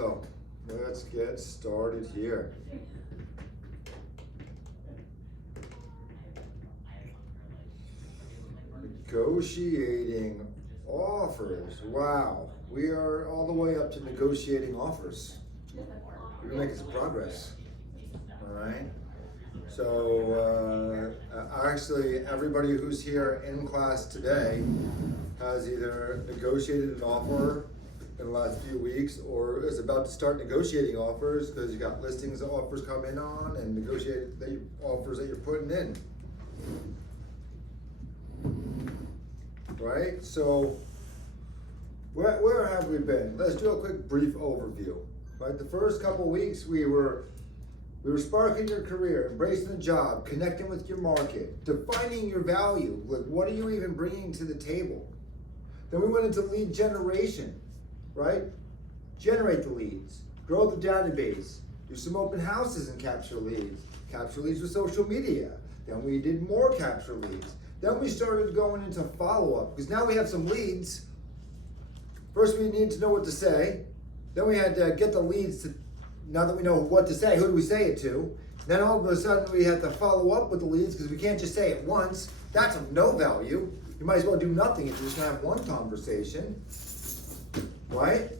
So, let's get started here. Negotiating offers. Wow, we are all the way up to negotiating offers. We're making some progress. All right. So, actually, everybody who's here in class today has either negotiated an offer in the last few weeks or is about to start negotiating offers because you got listings that offers come in on and negotiate the offers that you're putting in. Right? So, where have we been? Let's do a quick brief overview. Right? The first couple weeks we were sparking your career, embracing the job, connecting with your market, defining your value. Like, what are you even bringing to the table? Then we went into lead generation, right? Generate the leads, grow the database, do some open houses and capture leads with social media. Then we did more capture leads. Then we started going into follow-up because now we have some leads. First we need to know what to say. Then we had to get the leads to, now that we know what to say, who do we say it to? Then all of a sudden we had to follow up with the leads because we can't just say it once. That's of no value. You might as well do nothing if you're just gonna have one conversation, right?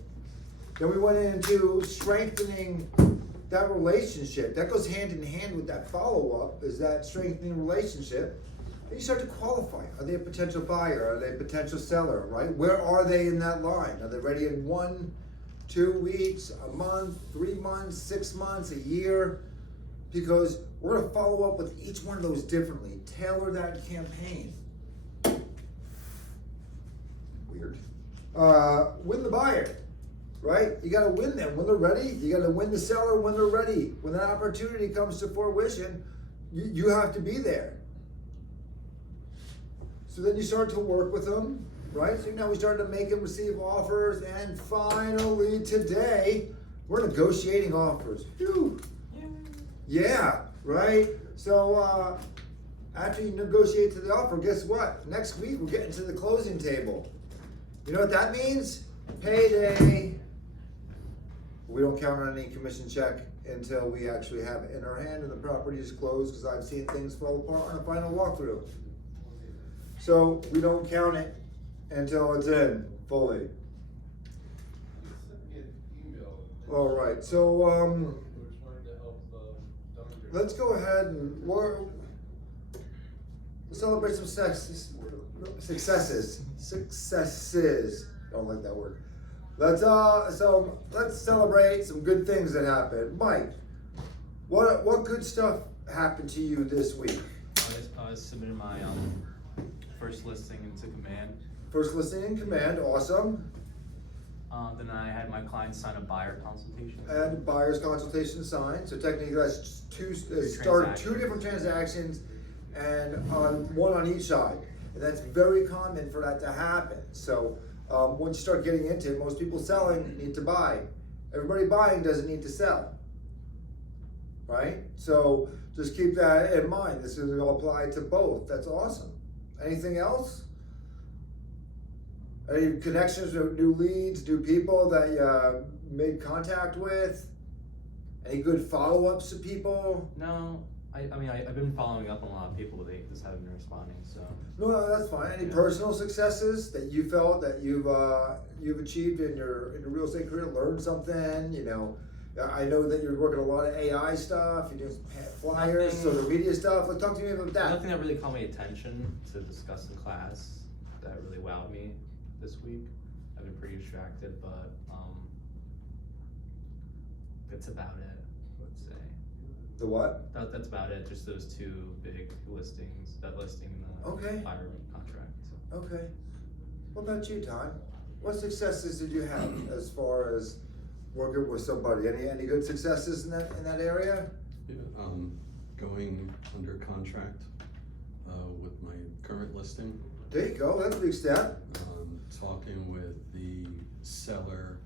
Then we went into strengthening that relationship. That goes hand in hand with that follow-up, is that strengthening relationship. And you start to qualify. Are they a potential buyer? Are they a potential seller, right? Where are they in that line? Are they ready in 1, 2 weeks, a month, 3 months, 6 months, a year? Because we're gonna follow up with each one of those differently. Tailor that campaign. Weird. Win the buyer, right? You gotta win them when they're ready. You gotta win the seller when they're ready. When that opportunity comes to fruition, you have to be there. So then you start to work with them, right? So now we started to make and receive offers, and finally today, we're negotiating offers. Whew. Yeah, right? So after you negotiate to the offer, guess what? Next week, we're getting to the closing table. You know what that means? Payday. We don't count on any commission check until we actually have it in our hand and the property is closed, because I've seen things fall apart on a final walkthrough. So we don't count it until it's in fully. All right, so let's go ahead and celebrate some successes. Don't like that word. Let's celebrate some good things that happened. Mike, what good stuff happened to you this week? I submitted my first listing into command. First listing in command, awesome. Then I had my client sign a buyer consultation. And buyer's consultation signed. So technically that's started two different transactions and one on each side. And that's very common for that to happen. So once you start getting into it, most people selling need to buy. Everybody buying doesn't need to sell, right? So just keep that in mind. This is all apply to both. That's awesome. Anything else? Any connections with new leads, new people that you made contact with? Any good follow-ups to people? No, I've been following up on a lot of people, but they just haven't been responding. So no, that's fine. Any personal successes that you felt that you've achieved in your real estate career? Learned something? You know, I know that you're working a lot of AI stuff. You're doing flyers, social media stuff. Like, talk to me about that. Nothing that really caught my attention to discuss in class that really wowed me this week. I've been pretty distracted, but that's about it, let's say. The what? That's about it. Just those two big listings. That listing and the buyer contract. So. Okay. What about you, Todd? What successes did you have as far as working with somebody? Any good successes in that area? Yeah, going under contract with my current listing. There you go. That's a big step. Talking with the seller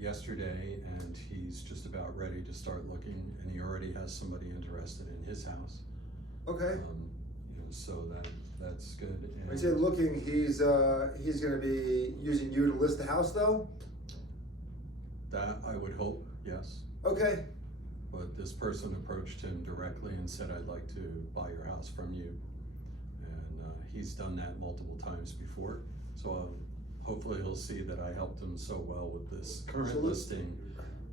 yesterday, and he's just about ready to start looking, and he already has somebody interested in his house. Okay. So that's good. And when you say looking, he's going to be using you to list the house, though. That I would hope, yes. Okay, But this person approached him directly and said, I'd like to buy your house from you. And he's done that multiple times before. So hopefully he'll see that I helped him so well with this current Absolutely. listing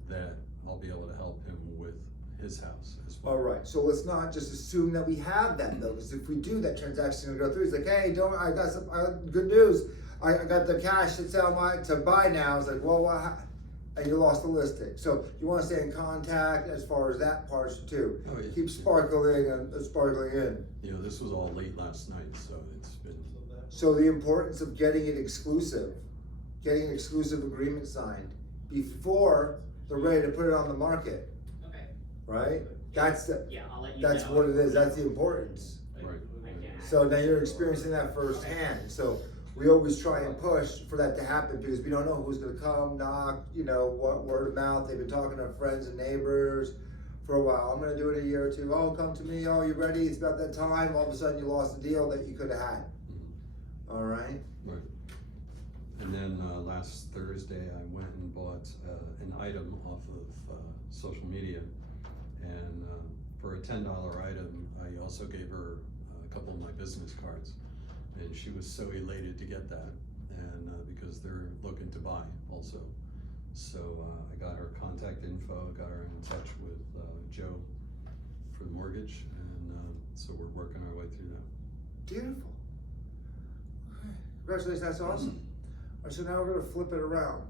that I'll be able to help him with his house as well. all right, so let's not just assume that we have that though, because if we do, that transaction will go through. It's like, hey, I got some good news. I got the cash to buy now. It's like, well, and you lost the listing. So you want to stay in contact as far as that part too. Oh, yeah. Keep sparkling and sparkling in. You know, this was all late last night, so it's been, So the importance of getting it exclusive, getting an exclusive agreement signed before they're ready to put it on the market, Okay. right? That's Yeah, I'll let you know. that's what it is. That's the importance. right. So now you're experiencing that firsthand. So we always try and push for that to happen because we don't know who's gonna come, knock, you know, what word of mouth. They've been talking to friends and neighbors for a while. I'm gonna do it a year or two. Oh, come to me. Oh, you ready? It's about that time. All of a sudden you lost a deal that you could have had. Mhm. All right. Right. And then last Thursday, I went and bought an item off of social media. And for a $10 item, I also gave her a couple of my business cards. And she was so elated to get that, and because they're looking to buy also. So I got her contact info, got her in touch with Joe for the mortgage, and so we're working our way through that. Beautiful. Okay. Congratulations, that's awesome. All right, so now we're gonna flip it around.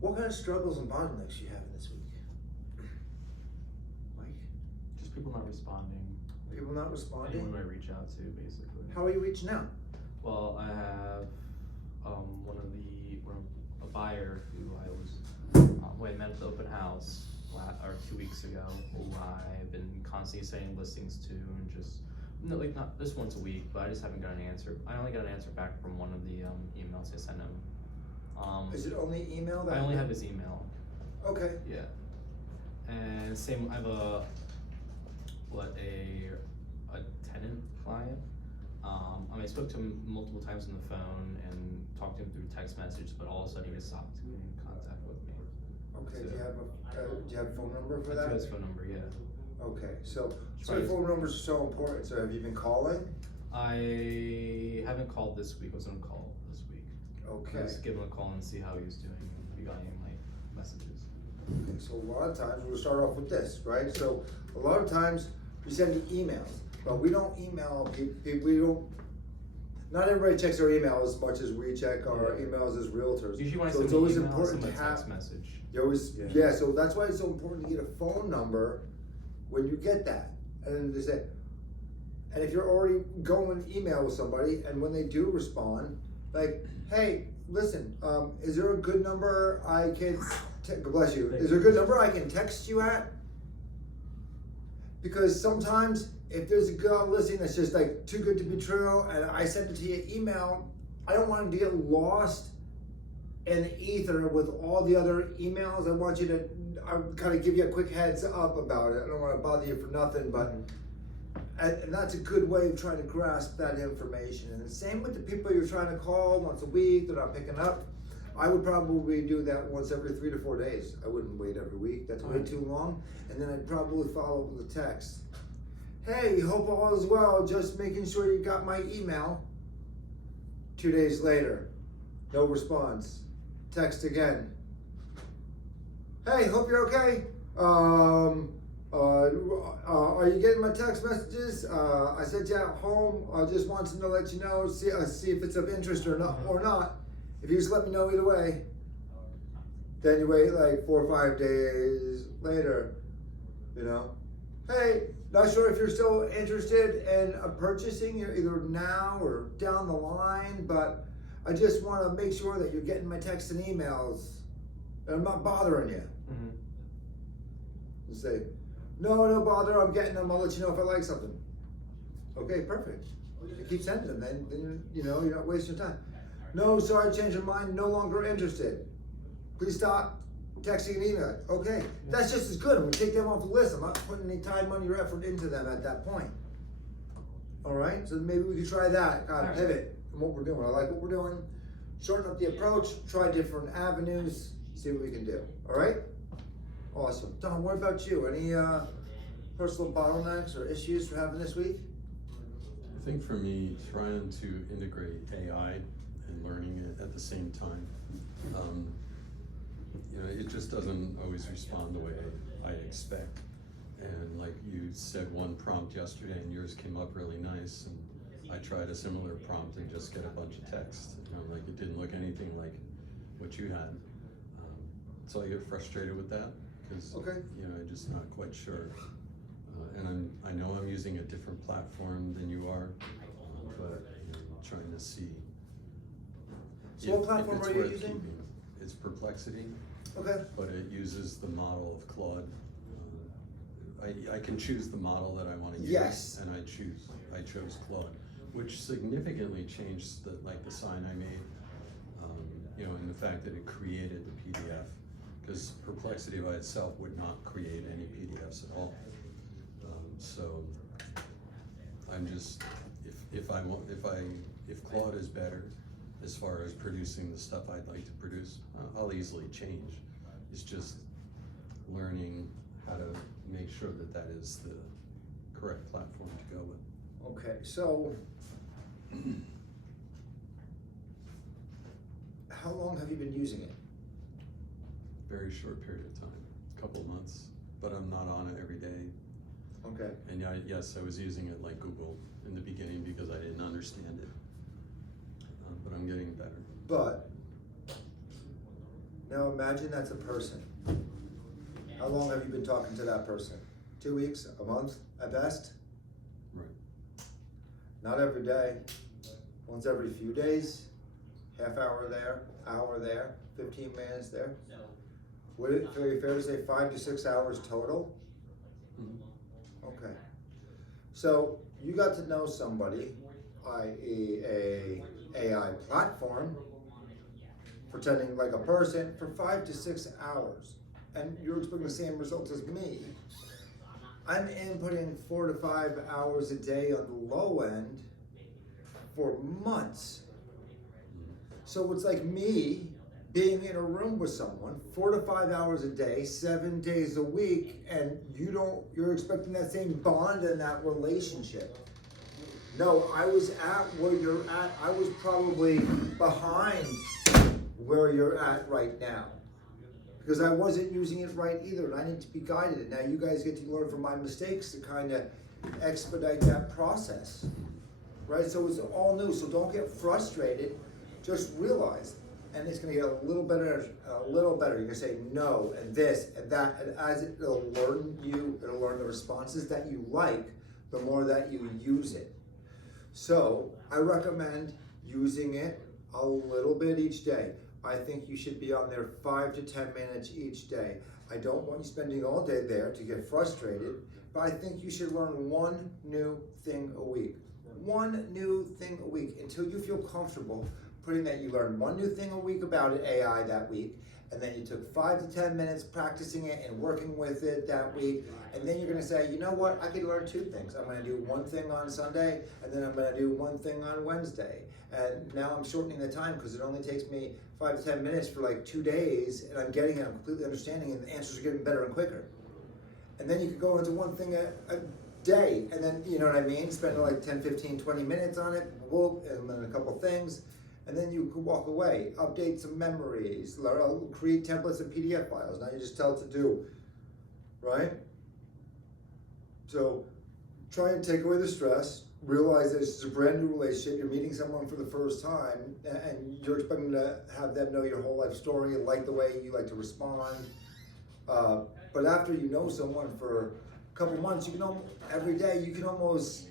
What kind of struggles and bottlenecks you having this week? Mike? Just people not responding. People not responding? Anyone I reach out to, basically. How are you reaching out? Well, I have a buyer who I was who I met at the open house 2 weeks ago, who I've been constantly sending listings to, and just not just once a week, but I just haven't got an answer. I only got an answer back from one of the emails I sent him. Is it only email that? I only have his email. Okay. Yeah. And same, I have a tenant client. I spoke to him multiple times on the phone and talked to him through text message, but all of a sudden he just stopped getting in contact with me. Okay, So- do you have a phone number for I that? do his phone number, yeah. Okay, so Right. phone numbers are so important. So have you been calling? I haven't called this week. I was gonna call this week. Okay. Just give him a call and see how he was doing. If he got any of my messages. Okay, so a lot of times, we'll start off with this, right? So a lot of times we send emails, but we don't email people, not everybody checks our email as much as we check our Yeah. emails as realtors. Usually when I So send it's an always email, I important send to a text have, message. you always, Yeah. yeah, so that's why it's so important to get a phone number when you get that. And then they say, and if you're already going email with somebody, and when they do respond, like, hey, listen, is there a good number I can, bless you, is there a good number I can text you at? Because sometimes if there's a good listing that's just like too good to be true, and I send it to you email, I don't want it to get lost in the ether with all the other emails. I want you to, I kind of give you a quick heads up about it. I don't want to bother you for nothing, but and that's a good way of trying to grasp that information. And the same with the people you're trying to call once a week, they're not picking up. I would probably do that once every 3 to 4 days. I wouldn't wait every week. That's way too long. And then I'd probably follow up with a text. Hey, hope all is well. Just making sure you got my email. 2 days later, no response. Text again. Hey, hope you're okay. Are you getting my text messages? I sent you at home. I just wanted to let you know, see if it's of interest or not. If you just let me know either way. Then you wait like 4 or 5 days later, you know. Hey, not sure if you're still interested in purchasing either now or down the line, but I just want to make sure that you're getting my texts and emails, and I'm not bothering you. Mm-hmm. And say, no bother, I'm getting them, I'll let you know if I like something. Okay, perfect. You keep sending them, then you're not wasting your time. No, sorry, I changed my mind, no longer interested. Please stop texting and email. Okay, that's just as good. I'm gonna take them off the list. I'm not putting any time, money, or effort into them at that point. All right, so maybe we could try that, kind of pivot from what we're doing. I like what we're doing. Shorten up the approach, try different avenues, see what we can do. All right? Awesome. Don, what about you? Any personal bottlenecks or issues you're having this week? I think for me, trying to integrate AI and learning it at the same time, you know, it just doesn't always respond the way I expect. And like you said one prompt yesterday and yours came up really nice, and I tried a similar prompt and just get a bunch of text. You know, like it didn't look anything like what you had. So I get frustrated with that because you know, I'm just not quite sure. And I know I'm using a different platform than you are, but you know, I'm trying to see. So what platform are you using? Keeping. It's Perplexity. Okay. But it uses the model of Claude. I can choose the model that I want to use. Yes. And I chose Claude, which significantly changed the sign I made. You know, and the fact that it created the PDF, because Perplexity by itself would not create any PDFs at all. So I'm just, if Claude is better as far as producing the stuff I'd like to produce, I'll easily change. It's just learning how to make sure that that is the correct platform to go with. Okay, so how long have you been using it? Very short period of time, a couple of months, but I'm not on it every day. Okay. And yes, I was using it like Google in the beginning because I didn't understand it, but I'm getting better. But now imagine that's a person. How long have you been talking to that person? 2 weeks, a month at best? Right. Not every day, once every few days, half hour there, 15 minutes there. Would it be fair to say 5 to 6 hours total? Mm-hmm. Okay. So you got to know somebody, i.e. a AI platform, pretending like a person for 5 to 6 hours, and you're expecting the same results as me. I'm inputting 4 to 5 hours a day on the low end for months. So it's like me being in a room with someone 4 to 5 hours a day, 7 days a week, and you're expecting that same bond in that relationship. No, I was at where you're at. I was probably behind where you're at right now, because I wasn't using it right either, and I need to be guided. And now you guys get to learn from my mistakes to kind of expedite that process, right? So it's all new, so don't get frustrated. Just realize, and it's gonna get a little better. You're gonna say no, and this, and that, and as it'll learn the responses that you like, the more that you use it. So I recommend using it a little bit each day. I think you should be on there 5 to 10 minutes each day. I don't want you spending all day there to get frustrated, but I think you should learn one new thing a week. One new thing a week until you feel comfortable putting that you learned one new thing a week about it, AI that week, and then you took 5 to 10 minutes practicing it and working with it that week, and then you're gonna say, you know what, I could learn 2 things. I'm gonna do one thing on Sunday, and then I'm gonna do one thing on Wednesday. And now I'm shortening the time because it only takes me 5 to 10 minutes for like 2 days, and I'm getting it, I'm completely understanding, and the answers are getting better and quicker. And then you could go into one thing a day, and then, you know what I mean, spend like 10, 15, 20 minutes on it, whoop, and then a couple things. And then you could walk away, update some memories, create templates and PDF files. Now you just tell it to do, right? So try and take away the stress, realize that it's a brand new relationship, you're meeting someone for the first time, and you're expecting to have them know your whole life story and like the way you like to respond. But after you know someone for a couple months, every day you can almost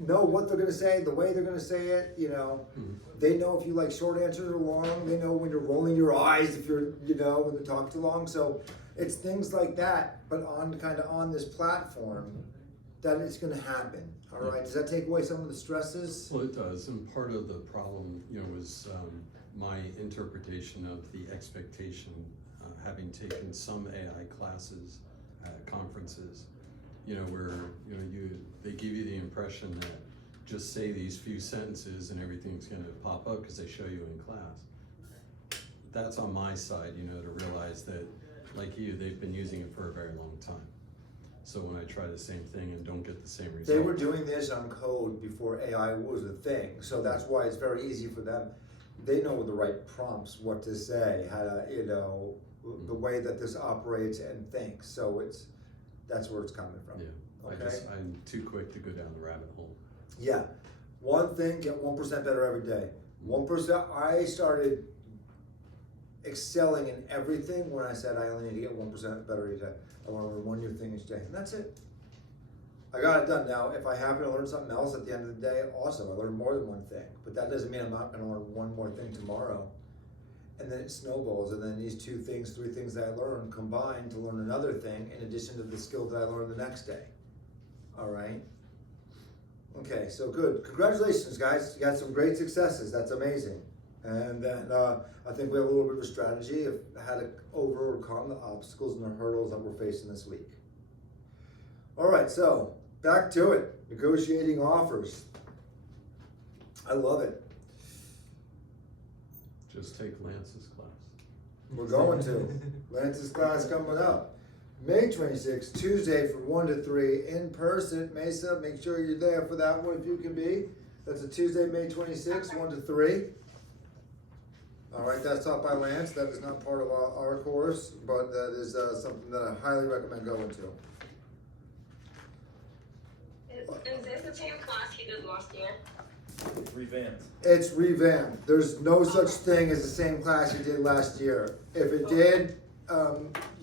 know what they're going to say, the way they're going to say it, you know. Mm-hmm. They know if you like short answers or long. They know when you're rolling your eyes, if you're, when you talk too long. So it's things like that, but on this platform, that it's going to happen. All right. Does that take away some of the stresses? Well, it does. And part of the problem, was my interpretation of the expectation, having taken some AI classes at conferences, where they give you the impression that just say these few sentences and everything's going to pop up because they show you in class. that's on my side, you know, to realize that, like you, they've been using it for a very long time. So when I try the same thing and don't get the same result. They were doing this on code before AI was a thing, so that's why it's very easy for them. They know the right prompts, what to say, how to, you know, the way that this operates and thinks. So that's where it's coming from. Yeah, Okay? I'm too quick to go down the rabbit hole. Yeah, one thing, get 1% better every day. 1%, I started excelling in everything when I said I only need to get 1% better each day. I want to learn one new thing each day, and that's it. I got it done. Now, if I happen to learn something else at the end of the day, awesome, I learned more than one thing. But that doesn't mean I'm not gonna learn one more thing tomorrow. And then it snowballs, and then these 2 things, 3 things that I learned combine to learn another thing in addition to the skill that I learned the next day. All right? Okay, so good. Congratulations, guys. You got some great successes. That's amazing. And then I think we have a little bit of a strategy of how to overcome the obstacles and the hurdles that we're facing this week. All right, so back to it. Negotiating offers. I love it. Just take Lance's class. We're going to. Lance's class coming up. May 26th, Tuesday from 1 to 3 in person. Mesa, make sure you're there for that one if you can be. That's a Tuesday, May 26th, 1 to 3. All right, that's taught by Lance. That is not part of our course, but that is something that I highly recommend going to. Is this the same class he did last year? Revamped. It's revamped. There's no such thing as the same class you did last year. If it did,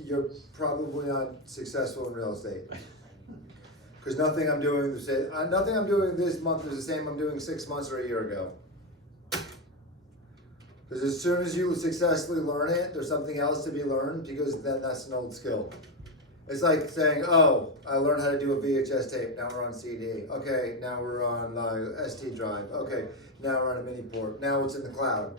you're probably not successful in real estate. Because nothing I'm doing this month is the same I'm doing 6 months or a year ago. Because as soon as you successfully learn it, there's something else to be learned, because then that's an old skill. It's like saying, oh, I learned how to do a VHS tape, now we're on CD. Okay, now we're on SD drive. Okay, now we're on a mini port. Now it's in the cloud.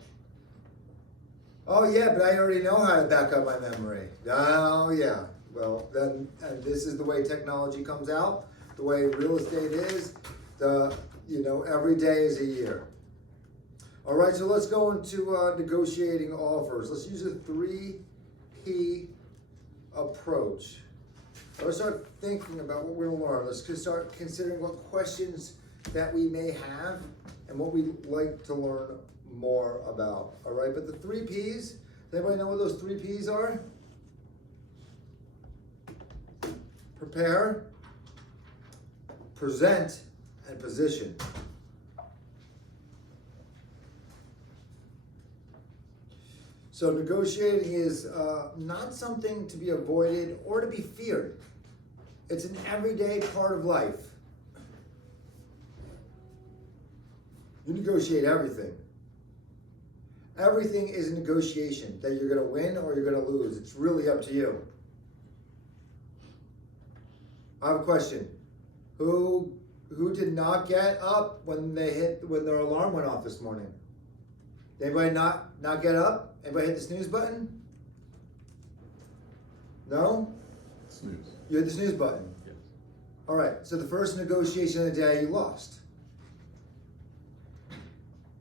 Oh yeah, but I already know how to back up my memory. Oh yeah, well then, and this is the way technology comes out, the way real estate is, every day is a year. All right, so let's go into negotiating offers. Let's use a 3P approach. Let's start thinking about what we're gonna learn. Let's start considering what questions that we may have and what we'd like to learn more about. All right, but the 3 Ps, does anybody know what those 3 Ps are? Prepare, present, and position. So negotiating is not something to be avoided or to be feared. It's an everyday part of life. You negotiate everything. Everything is a negotiation that you're gonna win or you're gonna lose. It's really up to you. I have a question. Who did not get up when their alarm went off this morning? Did anybody not get up? Anybody hit the snooze button? No? Snooze. You hit the snooze button. Yes. All right, so the first negotiation of the day, you lost.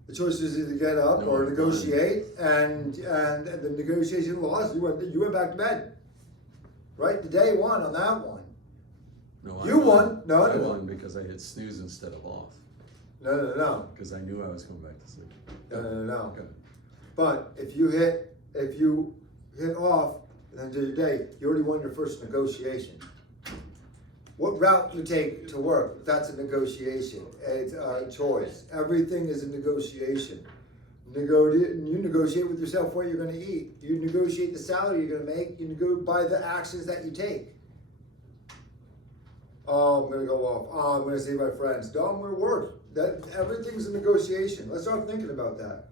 The choice is either get up or negotiate, and the negotiation lost, you went back to bed. Right? The day won on that one. No, You won. No, I no. won because I hit snooze instead of off. No. Because I knew I was going back to sleep. No. Okay. But if you hit off and then do your day, you already won your first negotiation. What route you take to work, that's a negotiation. It's a choice. Everything is a negotiation. You negotiate with yourself what you're going to eat. You negotiate the salary you're going to make. You by the actions that you take. Oh, I'm going to go off. Oh, I'm going to see my friends. No, I'm going to work. Everything's a negotiation. Let's start thinking about that.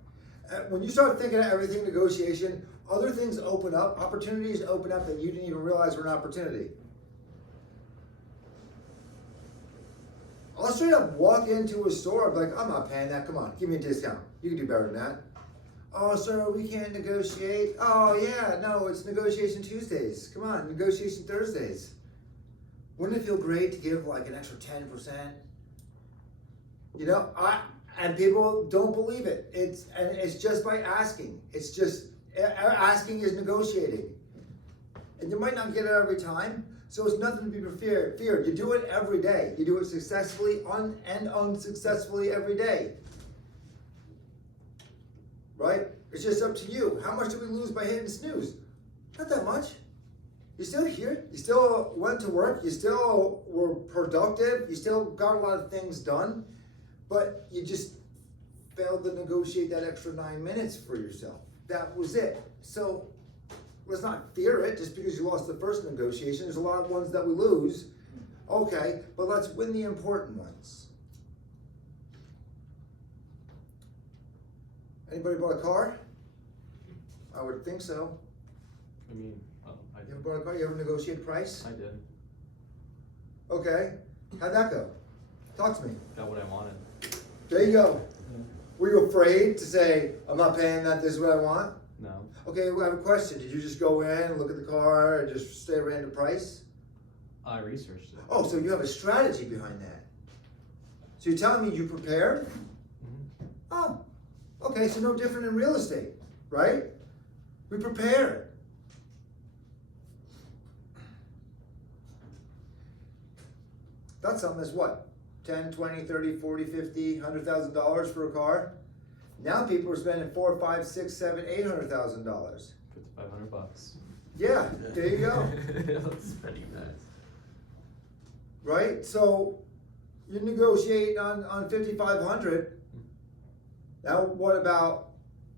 When you start thinking of everything negotiation, other things open up, opportunities open up that you didn't even realize were an opportunity. I'll straight up walk into a store and be like, I'm not paying that, come on, give me a discount. You can do better than that. Oh, sir, we can't negotiate. Oh yeah, no, it's negotiation Tuesdays. Come on, negotiation Thursdays. Wouldn't it feel great to give like an extra 10%? And people don't believe it. It's just by asking. It's Asking is negotiating. And you might not get it every time, so it's nothing to be feared. You do it every day. You do it successfully and unsuccessfully every day. Right? It's just up to you. How much do we lose by hitting snooze? Not that much. You're still here. You still went to work. You still were productive. You still got a lot of things done. But you just failed to negotiate that extra 9 minutes for yourself. That was it. So let's not fear it just because you lost the first negotiation. There's a lot of ones that we lose. Okay, but let's win the important ones. Anybody bought a car? I would think so. I mean, I You did. ever bought a car? You ever negotiate price? I did. Okay. How'd that go? Talk to me. Got what I wanted. There you go. Were you afraid to say, I'm not paying that, this is what I want? No. Okay, I have a question. Did you just go in, look at the car, and just say a random price? I researched it. Oh, so you have a strategy behind that. So you're telling me you prepared? Mhm. Oh, okay, so no different in real estate, right? We prepare. That's something that's what? 10, 20, 30, 40, 50, $100,000 for a car? Now people are spending $4, $5, $6, $7, $800,000. $5,500. Yeah, there you go. That's pretty nice. Right? So you negotiate on 5,500. Now what about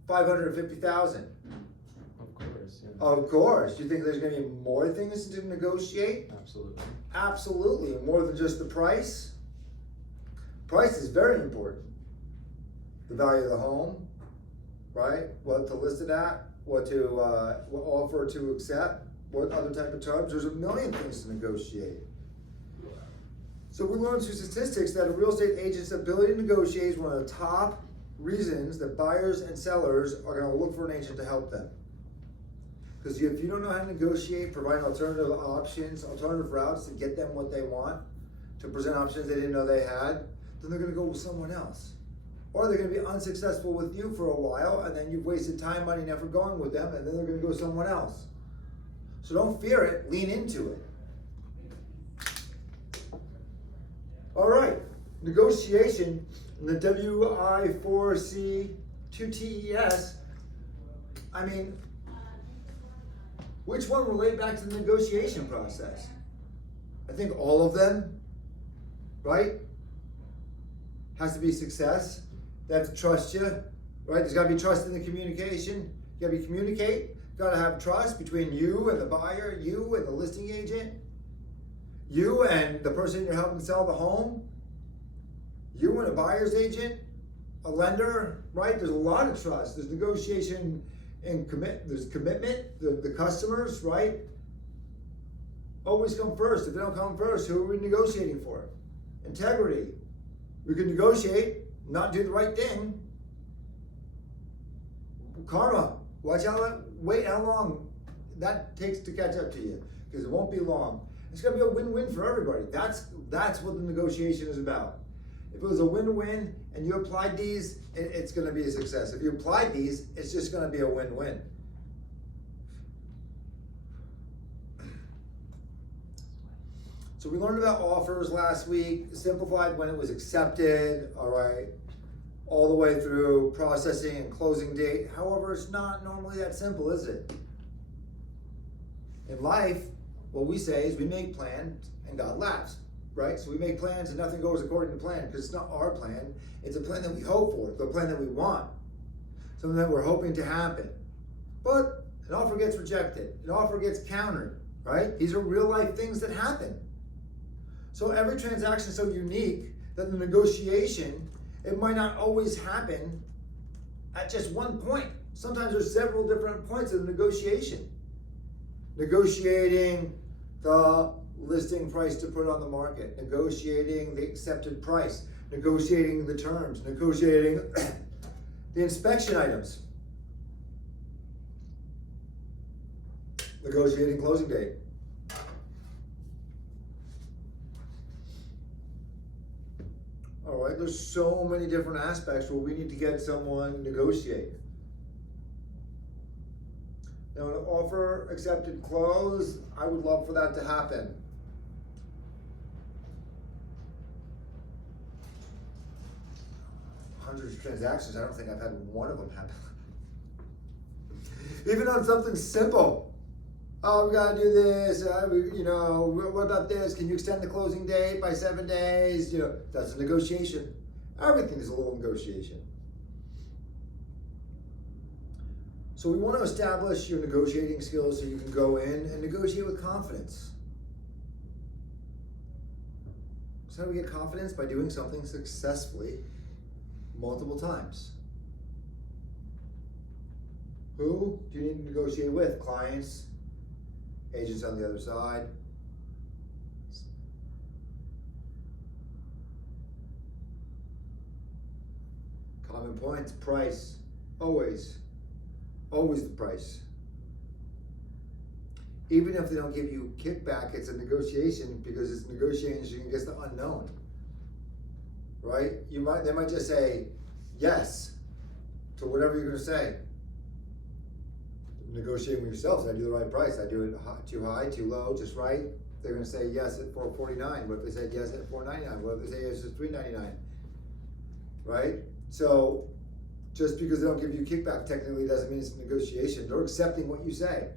550,000? Of course, yeah. Of course. You think there's going to be more things to negotiate? Absolutely. Absolutely. More than just the price. Price is very important. The value of the home, right? What to list it at, what to what offer to accept, what other type of terms. There's a million things to negotiate. So we learned through statistics that a real estate agent's ability to negotiate is one of the top reasons that buyers and sellers are going to look for an agent to help them. Because if you don't know how to negotiate, provide alternative options, alternative routes to get them what they want, to present options they didn't know they had, then they're going to go with someone else. Or they're going to be unsuccessful with you for a while, and then you've wasted time, money, and effort going with them, and then they're going to go someone else. So don't fear it, lean into it. All right, negotiation in the WI4C2TES. I mean, which one relate back to the negotiation process? I think all of them, right? Has to be success. They have to trust you, right? There's got to be trust in the communication. You got to communicate. Got to have trust between you and the buyer, you and the listing agent, you and the person you're helping sell the home, you and a buyer's agent, a lender, right? There's a lot of trust. There's negotiation and there's commitment, the customers, right? Always come first. If they don't come first, who are we negotiating for? Integrity. We can negotiate, not do the right thing. Karma. Watch out, wait how long that takes to catch up to you, because it won't be long. It's gonna be a win-win for everybody. That's what the negotiation is about. If it was a win-win and you applied these, it's gonna be a success. If you applied these, it's just gonna be a win-win. So we learned about offers last week, simplified when it was accepted, all right, all the way through processing and closing date. However, it's not normally that simple, is it? In life, what we say is we make plans and God laughs, right? So we make plans and nothing goes according to plan because it's not our plan. It's a plan that we hope for, the plan that we want, something that we're hoping to happen. But an offer gets rejected, an offer gets countered, right? These are real life things that happen. So every transaction is so unique that the negotiation, it might not always happen at just one point. Sometimes there's several different points of the negotiation. Negotiating the listing price to put on the market, negotiating the accepted price, negotiating the terms, negotiating the inspection items, negotiating closing date. All right, there's so many different aspects where we need to get someone to negotiate. Now, an offer accepted close, I would love for that to happen. Hundreds of transactions, I don't think I've had one of them happen. Even on something simple. Oh, we gotta do this, what about this? Can you extend the closing date by 7 days? That's a negotiation. Everything is a little negotiation. So we want to establish your negotiating skills so you can go in and negotiate with confidence. So how do we get confidence? By doing something successfully multiple times. Who do you need to negotiate with? Clients, agents on the other side. Common points, price, always the price. Even if they don't give you kickback, it's a negotiation because it's negotiation against the unknown, right? They might just say yes to whatever you're going to say. Negotiating with yourself, did I do the right price? Did I do it too high, too low, just right? They're going to say yes at $449. What if they said yes at $499? What if they say yes at $399? Right? So just because they don't give you kickback technically doesn't mean it's a negotiation. They're accepting what you say.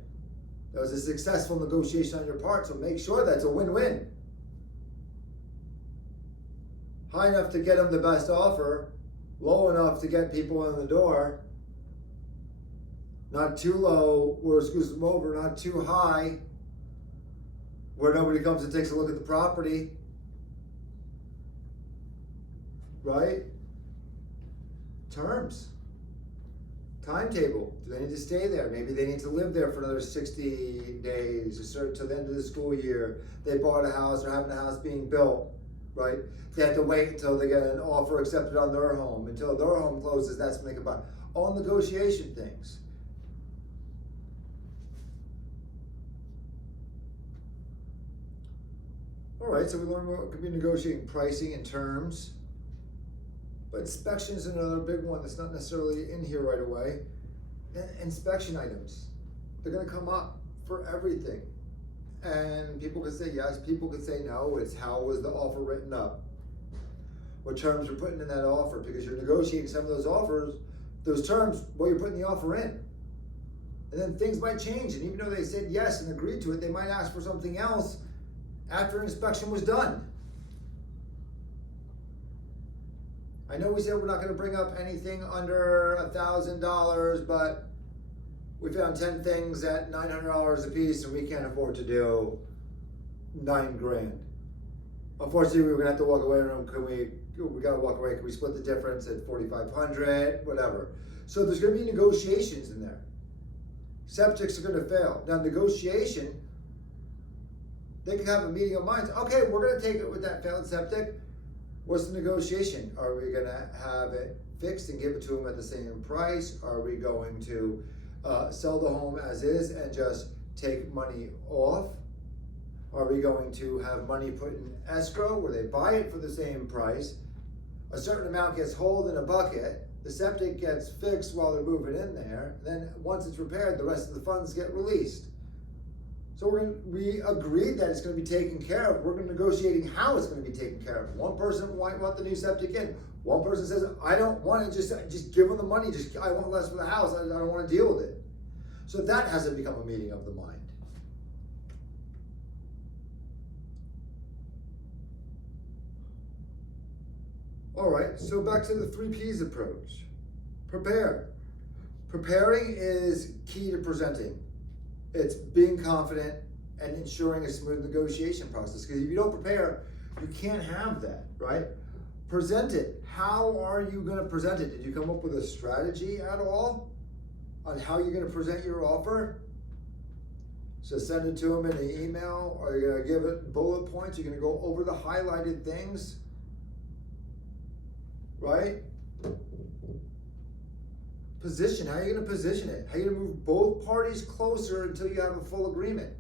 That was a successful negotiation on your part, so make sure that's a win-win. High enough to get them the best offer, low enough to get people in the door. Not too low where it screws them over, not too high where nobody comes and takes a look at the property. Right? Terms. Timetable. Do they need to stay there? Maybe they need to live there for another 60 days to the end of the school year. They bought a house or having a house being built, right? They have to wait until they get an offer accepted on their home. Until their home closes, that's when they can buy. All negotiation things. All right, so we learned what could be negotiating pricing and terms. But inspection is another big one that's not necessarily in here right away. Inspection items. They're going to come up for everything. And people could say yes, people could say no. It's how was the offer written up? What terms you're putting in that offer? Because you're negotiating some of those offers, those terms, while you're putting the offer in. And then things might change. And even though they said yes and agreed to it, they might ask for something else after inspection was done. I know we said we're not going to bring up anything under $1,000, but we found 10 things at $900 a piece, and we can't afford to do $9,000. Unfortunately, we were going to have to walk away from. We got to walk away. Can we split the difference at $4,500? Whatever. So there's going to be negotiations in there. Septics are going to fail. Now, negotiation, they can have a meeting of minds. Okay, we're going to take it with that failed septic. What's the negotiation? Are we going to have it fixed and give it to them at the same price? Are we going to sell the home as is and just take money off? Are we going to have money put in escrow where they buy it for the same price? A certain amount gets held in a bucket. The septic gets fixed while they're moving in there. Then once it's repaired, the rest of the funds get released. So we agreed that it's going to be taken care of. We're negotiating how it's going to be taken care of. One person might want the new septic in. One person says, I don't want it, just give them the money. I want less for the house. I don't want to deal with it. So that hasn't become a meeting of the mind. All right, so back to the 3 P's approach. Prepare. Preparing is key to presenting. It's being confident and ensuring a smooth negotiation process. Because if you don't prepare, you can't have that, right? Present it. How are you going to present it? Did you come up with a strategy at all on how you're going to present your offer? So send it to them in an email. Are you going to give it bullet points? You're going to go over the highlighted things, right? Position, how are you going to position it? How are you going to move both parties closer until you have a full agreement?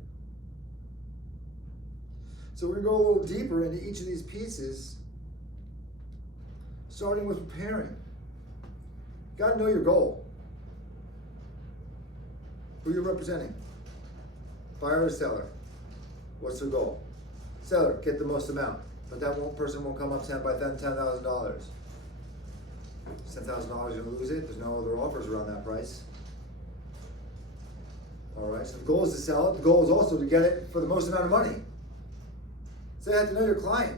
So we're going to go a little deeper into each of these pieces, starting with preparing. You got to know your goal. Who you're representing? Buyer or seller? What's their goal? Seller, get the most amount, but that person won't come up by $10,000. $10,000, you're gonna lose it. There's no other offers around that price. All right, so the goal is to sell it. The goal is also to get it for the most amount of money. So you have to know your client.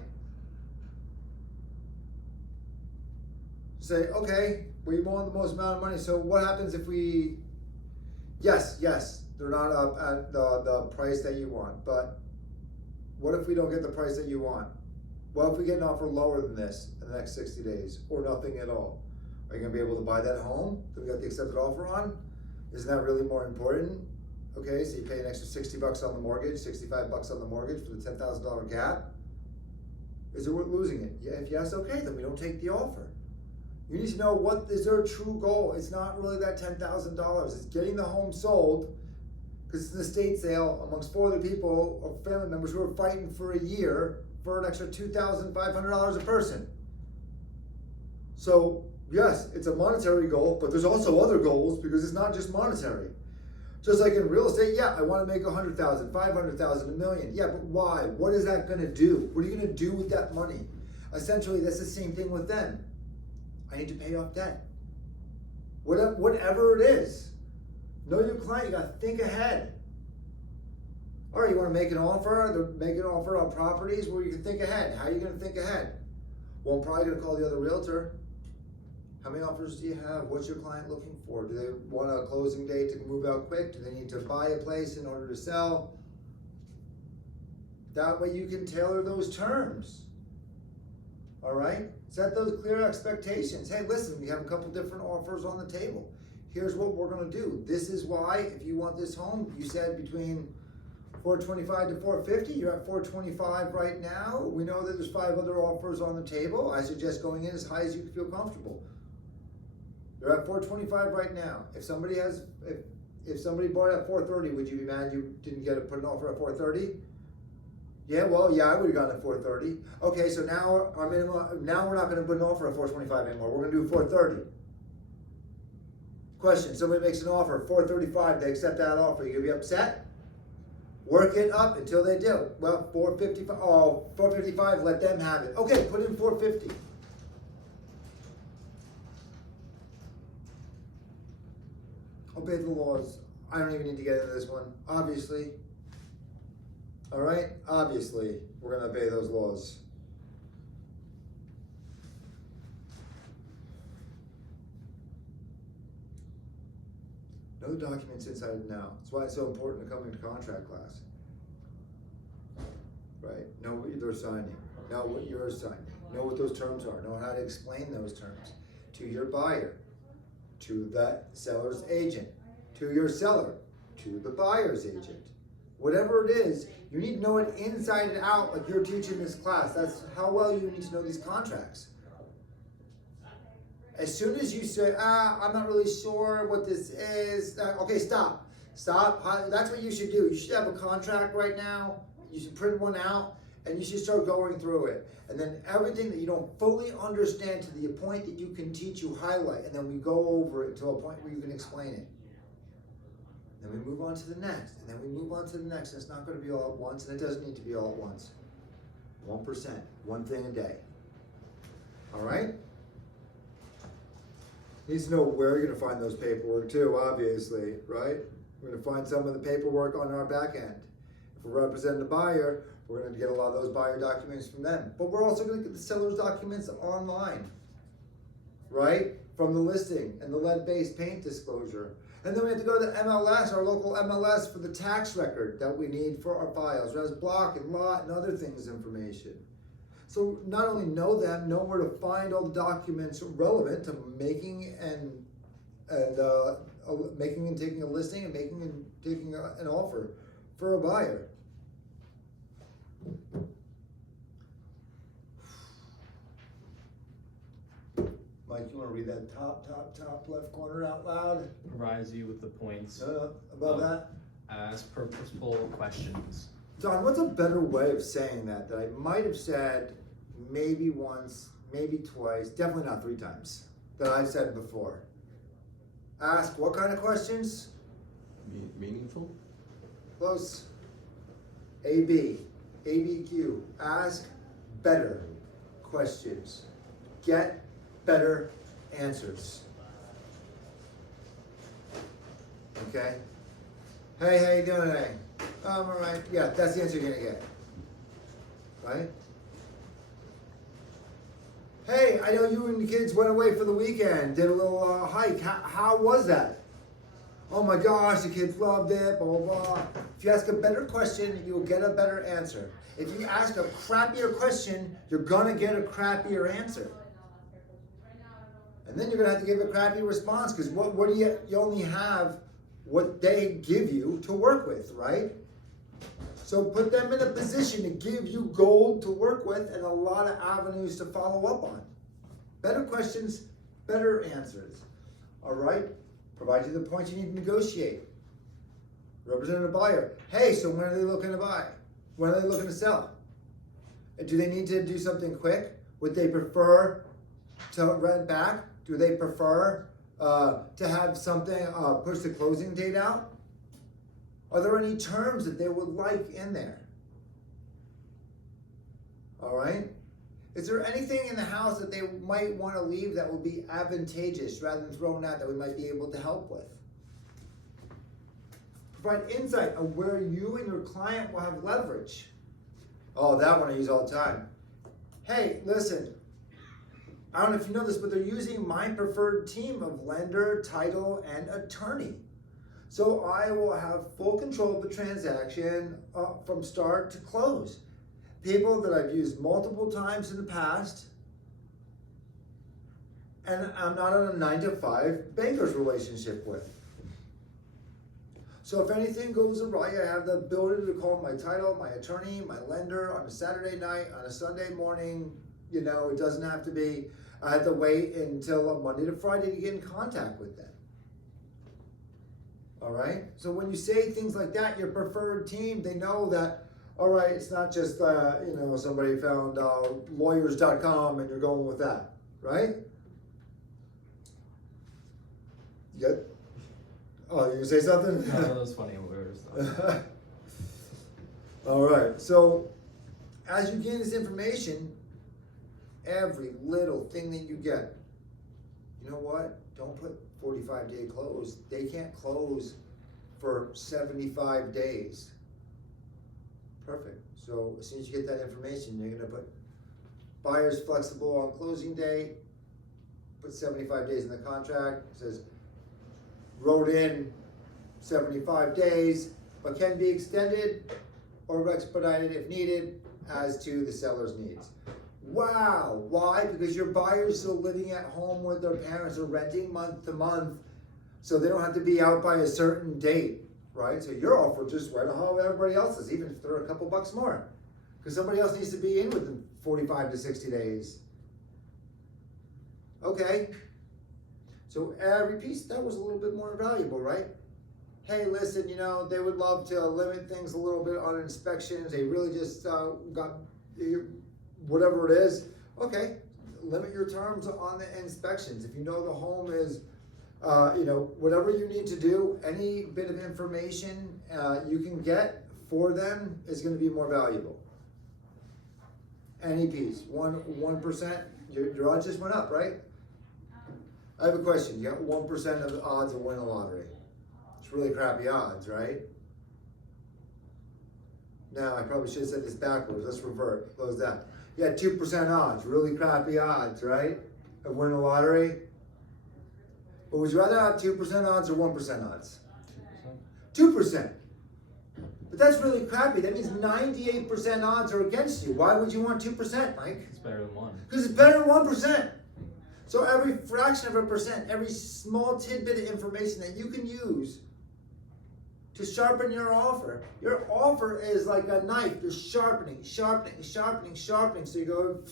Say, okay, we want the most amount of money. So what happens if we? Yes, they're not up at the price that you want, but what if we don't get the price that you want? What if we get an offer lower than this in the next 60 days, or nothing at all? Are you gonna be able to buy that home that we got the accepted offer on? Isn't that really more important? Okay, so you pay an extra $60 on the mortgage, $65 on the mortgage for the $10,000 gap. Is it worth losing it? Yeah, if yes, okay, then we don't take the offer. You need to know what is their true goal. It's not really that $10,000. It's getting the home sold, because it's an estate sale amongst 4 other people or family members who are fighting for a year for an extra $2,500 a person. So yes, it's a monetary goal, but there's also other goals, because it's not just monetary. Just like in real estate, yeah, I want to make 100,000, 500,000, $1 million. Yeah, but why? What is that going to do? What are you going to do with that money? Essentially, that's the same thing with them. I need to pay off debt. Whatever it is. Know your client. You got to think ahead. All right, you want to make an offer? Make an offer on properties where you can think ahead. How are you going to think ahead? Well, I'm probably going to call the other realtor. How many offers do you have? What's your client looking for? Do they want a closing date to move out quick? Do they need to buy a place in order to sell? That way you can tailor those terms. All right? Set those clear expectations. Hey, listen, we have a couple different offers on the table. Here's what we're going to do. This is why, if you want this home, you said between $425 to $450. You're at $425 right now. We know that there's 5 other offers on the table. I suggest going in as high as you can feel comfortable. You're at $425 right now. If somebody bought it at $430, would you be mad you didn't put an offer at $430? Yeah, well, yeah, I would have gotten it at $430. Okay, so now our minimum. Now we're not going to put an offer at $425 anymore. We're going to do $430. Question: somebody makes an offer at $435. They accept that offer. You gonna be upset? Work it up until they do. Well, $455. Oh, $455. Let them have it. Okay, put in $450. Obey the laws. I don't even need to get into this one. Obviously. All right? Obviously, we're going to obey those laws. Know the documents inside and out. That's why it's so important to come into contract class. Right? Know what they're signing. Know what you're signing. Know what those terms are. Know how to explain those terms to your buyer, to the seller's agent, to your seller, to the buyer's agent. Whatever it is, you need to know it inside and out, like you're teaching this class. That's how well you need to know these contracts. As soon as you say, I'm not really sure what this is, okay, stop. Stop. That's what you should do. You should have a contract right now. You should print one out, and you should start going through it. And then everything that you don't fully understand to the point that you can teach, you highlight, and then we go over it to a point where you can explain it. Then we move on to the next, and then we move on to the next. And it's not going to be all at once, and it doesn't need to be all at once. 1%, one thing a day. All right? Needs to know where you're going to find those paperwork too, obviously, right? We're going to find some of the paperwork on our back end. If we're representing the buyer, we're going to get a lot of those buyer documents from them. But we're also going to get the seller's documents online, right? From the listing and the lead-based paint disclosure. And then we have to go to the MLS, our local MLS, for the tax record that we need for our files. It has block and lot and other things information. So not only know them, know where to find all the documents relevant to making and taking a listing and making and taking an offer for a buyer. Mike, you want to read that top left corner out loud? Provide you with the points. Above that? Ask purposeful questions. Don, what's a better way of saying that I might have said maybe once, maybe twice, definitely not 3 times, that I've said before? Ask what kind of questions? Meaningful? Close. AB. ABQ. Ask better questions. Get better answers. Okay? Hey, how you doing today? I'm alright. Yeah, that's the answer you're gonna get. Right? Hey, I know you and the kids went away for the weekend, did a little hike. How was that? Oh my gosh, the kids loved it, blah, blah, blah. If you ask a better question, you'll get a better answer. If you ask a crappier question, you're gonna get a crappier answer. And then you're gonna have to give a crappy response, because what do you only have what they give you to work with, right? So put them in a position to give you gold to work with and a lot of avenues to follow up on. Better questions, better answers. All right? Provide you the points you need to negotiate. Represent a buyer. Hey, so when are they looking to buy? When are they looking to sell? And do they need to do something quick? Would they prefer to rent back? Do they prefer to have something push the closing date out? Are there any terms that they would like in there? All right? Is there anything in the house that they might want to leave that would be advantageous rather than thrown out that we might be able to help with? Provide insight on where you and your client will have leverage. Oh, that one I use all the time. Hey, listen, I don't know if you know this, but they're using my preferred team of lender, title, and attorney. So I will have full control of the transaction from start to close. People that I've used multiple times in the past, and I'm not on a 9-to-5 banker's relationship with. So if anything goes awry, I have the ability to call my title, my attorney, my lender on a Saturday night, on a Sunday morning. You know, it doesn't have to be, I have to wait until a Monday to Friday to get in contact with them. All right? So when you say things like that, your preferred team, they know that, all right, it's not just, somebody found lawyers.com and you're going with that, right? You good? Oh, you gonna say something? No, that was funny. We were just All right, so as you gain this information, every little thing that you get, you know what? Don't put 45-day close. They can't close for 75 days. Perfect. So as soon as you get that information, you're gonna put buyers flexible on closing day, put 75 days in the contract. It says wrote in 75 days, but can be extended or expedited if needed as to the seller's needs. Wow, why? Because your buyer's still living at home with their parents or renting month to month, so they don't have to be out by a certain date, right? So your offer just right on everybody else's, even if they're a couple bucks more, because somebody else needs to be in within 45 to 60 days. Okay, so every piece, that was a little bit more valuable, right? Hey, listen, they would love to limit things a little bit on inspections. They really just got whatever it is. Okay, limit your terms on the inspections. If you know the home is, whatever you need to do, any bit of information you can get for them is going to be more valuable. Any piece, 1%, your odds just went up, right? I have a question. You got 1% of the odds of winning the lottery. It's really crappy odds, right? Now, I probably should have said this backwards. Let's revert. Close that. You got 2% odds. Really crappy odds, right? Of winning the lottery. But would you rather have 2% odds or 1% odds? 2%. But that's really crappy. That means 98% odds are against you. Why would you want 2%, Mike? It's better than 1. Because it's better than 1%. So every fraction of a percent, every small tidbit of information that you can use to sharpen your offer is like a knife. You're sharpening. So you go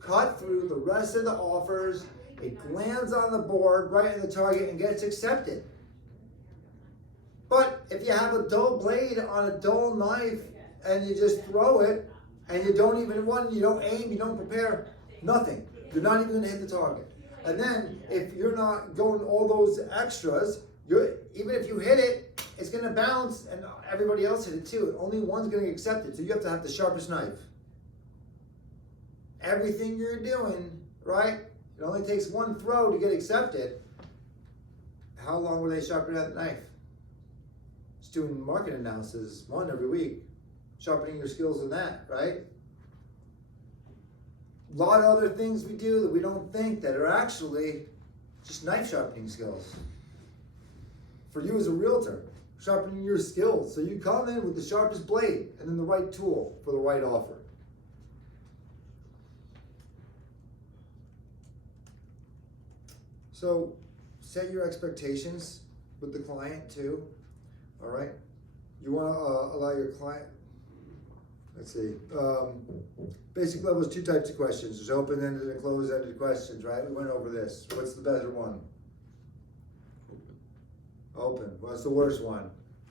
cut through the rest of the offers. It lands on the board right in the target and gets accepted. But if you have a dull blade on a dull knife and you just throw it and you don't aim, you don't prepare, nothing. You're not even gonna hit the target. And then if you're not going all those extras, even if you hit it, it's gonna bounce and everybody else hit it too. Only one's gonna accept it, so you have to have the sharpest knife. Everything you're doing, right? It only takes one throw to get accepted. How long were they sharpening that knife? Just doing market analysis, one every week. Sharpening your skills in that, right? A lot of other things we do that we don't think that are actually just knife sharpening skills. For you as a realtor, sharpening your skills. So you come in with the sharpest blade and then the right tool for the right offer. So set your expectations with the client too, all right? You wanna allow your client, let's see, basic level is 2 types of questions. There's open-ended and closed-ended questions, right? We went over this. What's the better one? Open. What's the worst one?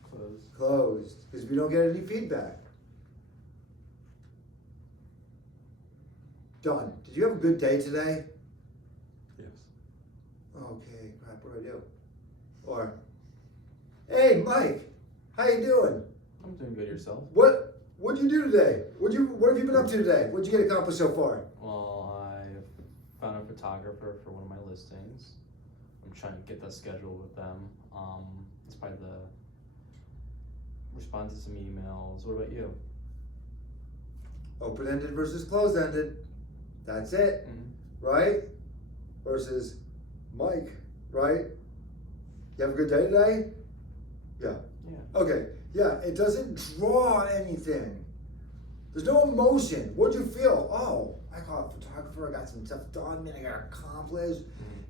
Closed. Closed. Because we don't get any feedback. Done. Did you have a good day today? Yes. Okay, crap, what do I do? Or, hey, Mike, how you doing? I'm doing good. Yourself? What'd you do today? What have you been up to today? What'd you get accomplished so far? Well, I found a photographer for one of my listings. I'm trying to get that scheduled with them. It's probably the respond to some emails. What about you? Open-ended versus closed-ended. That's it, right? Versus Mike, right? You have a good day today? Yeah. Yeah. Okay, yeah, it doesn't draw anything. There's no emotion. What'd you feel? Oh, I caught a photographer, I got some stuff done, man, I got accomplished.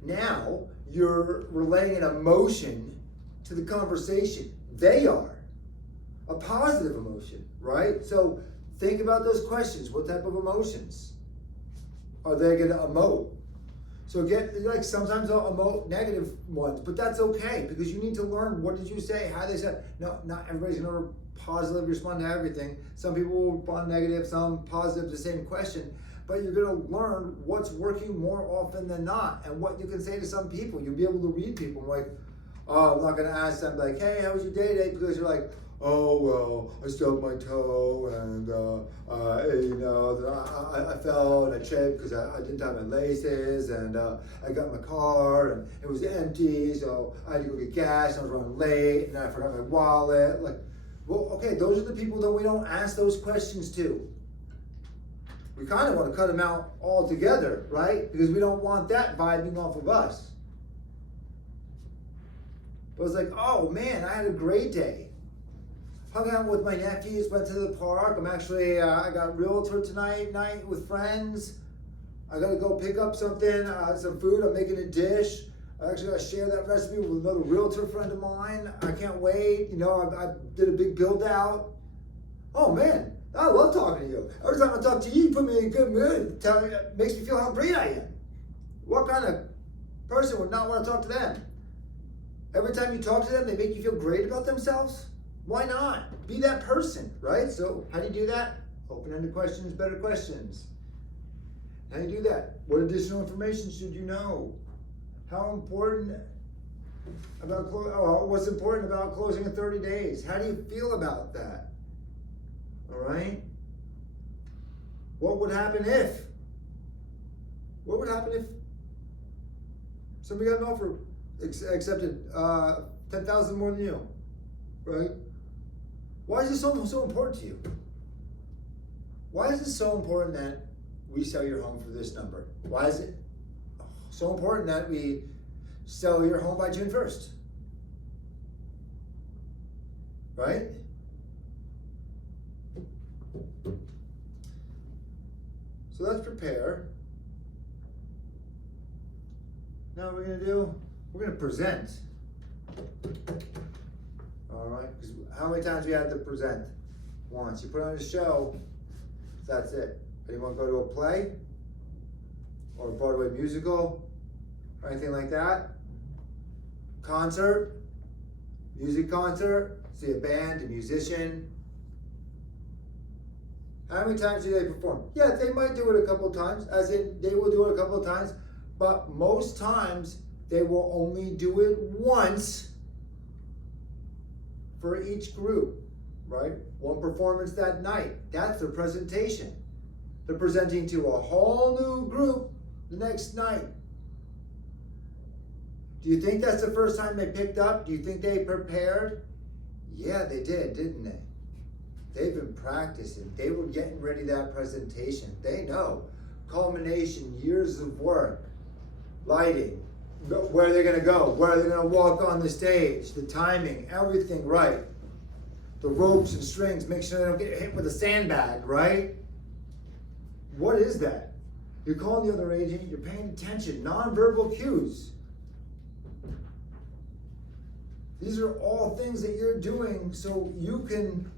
Now you're relaying an emotion to the conversation. They are. A positive emotion, right? So think about those questions. What type of emotions are they gonna emote? So like sometimes they'll emote negative ones, but that's okay because you need to learn what did you say, how they said. No, not everybody's gonna positively respond to everything. Some people will respond negative, some positive to the same question, but you're gonna learn what's working more often than not and what you can say to some people. You'll be able to read people like, oh, I'm not gonna ask them like, hey, how was your day today? Because you're like, oh, well, I stubbed my toe and, I fell and I tripped because I didn't tie my laces and I got in my car and it was empty, so I had to go get gas and I was running late and I forgot my wallet. Like, well, okay, those are the people that we don't ask those questions to. We kind of want to cut them out altogether, right? Because we don't want that vibing off of us. But it's like, oh man, I had a great day. Hung out with my nephews, went to the park. I'm actually, I got Realtor night with friends. I gotta go pick up something, some food. I'm making a dish. I actually gotta share that recipe with another Realtor friend of mine. I can't wait. You know, I did a big build out. Oh man, I love talking to you. Every time I talk to you, you put me in a good mood. It makes me feel how great I am. What kind of person would not want to talk to them? Every time you talk to them, they make you feel great about themselves? Why not? Be that person, right? So how do you do that? Open-ended questions, better questions. How do you do that? What additional information should you know? How important about what's important about closing in 30 days? How do you feel about that? All right? What would happen if? What would happen if somebody got an offer accepted $10,000 more than you, right? Why is this so important to you? Why is it so important that we sell your home for this number? Why is it so important that we sell your home by June 1st? Right? So let's prepare. Now what we're gonna do, we're gonna present. All right, because how many times we had to present? Once. You put on a show, that's it. Anyone go to a play? Or a Broadway musical? Or anything like that? Concert? Music concert? See a band, a musician? How many times do they perform? Yeah, they might do it a couple of times, as in they will do it a couple of times, but most times they will only do it once for each group, right? One performance that night, that's their presentation. They're presenting to a whole new group the next night. Do you think that's the first time they picked up? Do you think they prepared? Yeah, they did, didn't they? They've been practicing. They were getting ready that presentation. They know. Culmination, years of work, lighting, where they're gonna go, where they're gonna walk on the stage, the timing, everything right. The ropes and strings, make sure they don't get hit with a sandbag, right? What is that? You're calling the other agent, you're paying attention, nonverbal cues. These are all things that you're doing so you can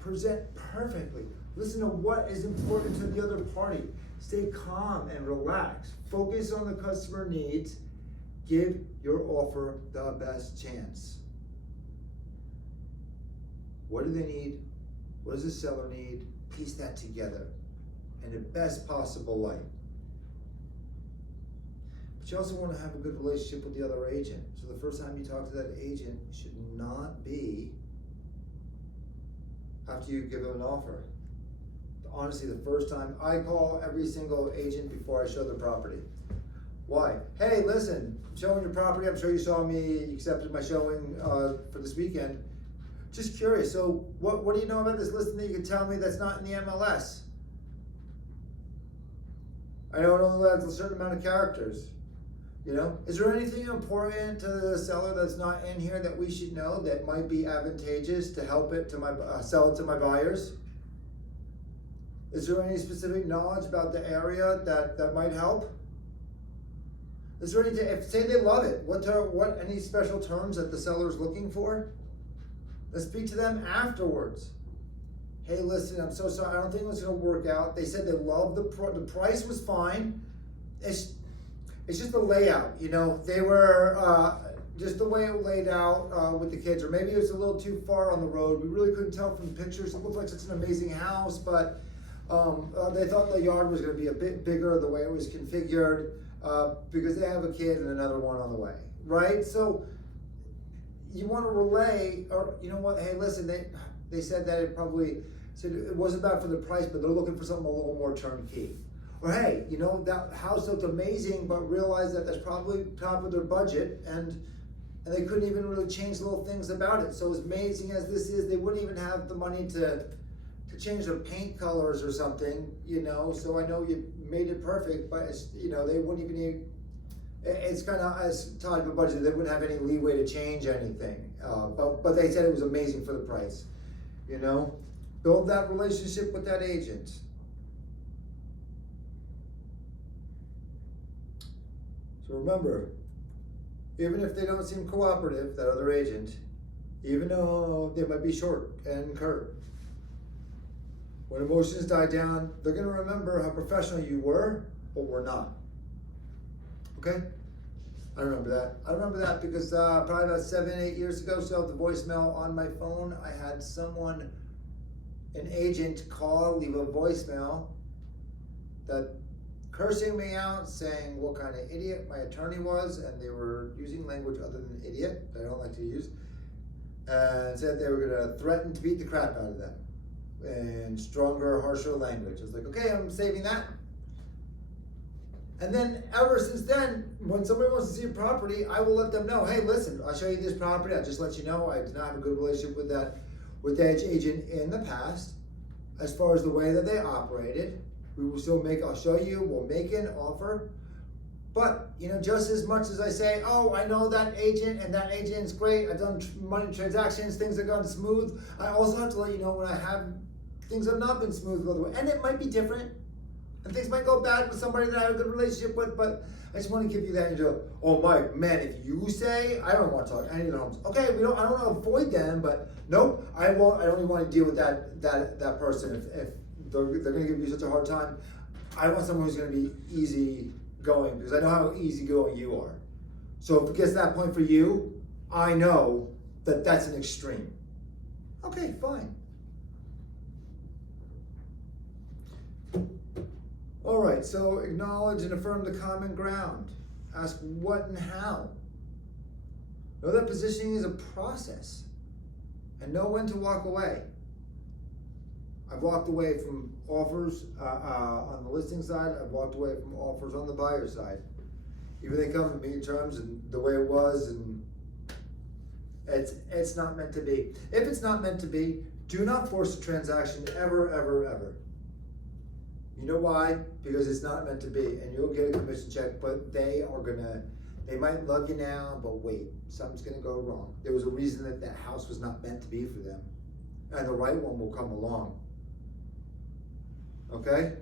present perfectly. Listen to what is important to the other party. Stay calm and relaxed. Focus on the customer needs. Give your offer the best chance. What do they need? What does the seller need? Piece that together in the best possible light. But you also want to have a good relationship with the other agent. So the first time you talk to that agent should not be after you give them an offer. Honestly, the first time I call every single agent before I show the property. Why? Hey, listen, I'm showing your property. I'm sure you saw me, you accepted my showing for this weekend. Just curious, so what do you know about this listing that you can tell me that's not in the MLS? I know it only has a certain amount of characters. You know, is there anything important to the seller that's not in here that we should know that might be advantageous to help it to my sell it to my buyers? Is there any specific knowledge about the area that might help? Is there anything, if say they love it, what any special terms that the seller's looking for? Let's speak to them afterwards. Hey, listen, I'm so sorry. I don't think it was going to work out. They said they loved the price was fine. It's just the layout, you know. They were just the way it laid out with the kids, or maybe it was a little too far on the road. We really couldn't tell from the pictures. It looked like such an amazing house, but they thought the yard was going to be a bit bigger the way it was configured because they have a kid and another one on the way, right? So you want to relay, or you know what? Hey, listen, they said that it probably said it wasn't bad for the price, but they're looking for something a little more turnkey. Or hey, you know, that house looked amazing, but realized that that's probably top of their budget, and they couldn't even really change little things about it. So as amazing as this is, they wouldn't even have the money to change their paint colors or something, you know. So I know you made it perfect, but it's, you know, they wouldn't even need, it's kind of as tight of a budget, they wouldn't have any leeway to change anything. But they said it was amazing for the price, you know. Build that relationship with that agent. So remember, even if they don't seem cooperative, that other agent, even though they might be short and curt, when emotions die down, they're going to remember how professional you were or were not. Okay? I remember that. I remember that because probably about 7-8 years ago, so the voicemail on my phone, I had someone, an agent, call, leave a voicemail that cursing me out, saying what kind of idiot my attorney was, and they were using language other than idiot that I don't like to use, and said they were going to threaten to beat the crap out of them in stronger, harsher language. I was like, okay, I'm saving that. And then ever since then, when somebody wants to see a property, I will let them know, hey, listen, I'll show you this property. I'll just let you know I did not have a good relationship with that agent in the past, as far as the way that they operated. We will still I'll show you, we'll make an offer. But, you know, just as much as I say, oh, I know that agent and that agent's great, I've done money transactions, things have gone smooth, I also have to let you know when I have things have not been smooth the other way. And it might be different. And things might go bad with somebody that I have a good relationship with, but I just want to give you that. And you go, oh, Mike, man, if you say, I don't want to talk to any of the homes. Okay, I don't want to avoid them, but nope, I won't. I don't even want to deal with that person if they're going to give you such a hard time. I want someone who's going to be easy going, because I know how easy going you are. So if it gets to that point for you, I know that that's an extreme. Okay, fine. All right, so acknowledge and affirm the common ground. Ask what and how. Know that positioning is a process. and know when to walk away. I've walked away from offers on the listing side. I've walked away from offers on the buyer side. Even they come to me terms and the way it was, and it's not meant to be. If it's not meant to be, do not force a transaction ever, ever, ever. You know why? Because it's not meant to be, and you'll get a commission check, but they might love you now, but wait, something's gonna go wrong. There was a reason that that house was not meant to be for them, and the right one will come along. Okay?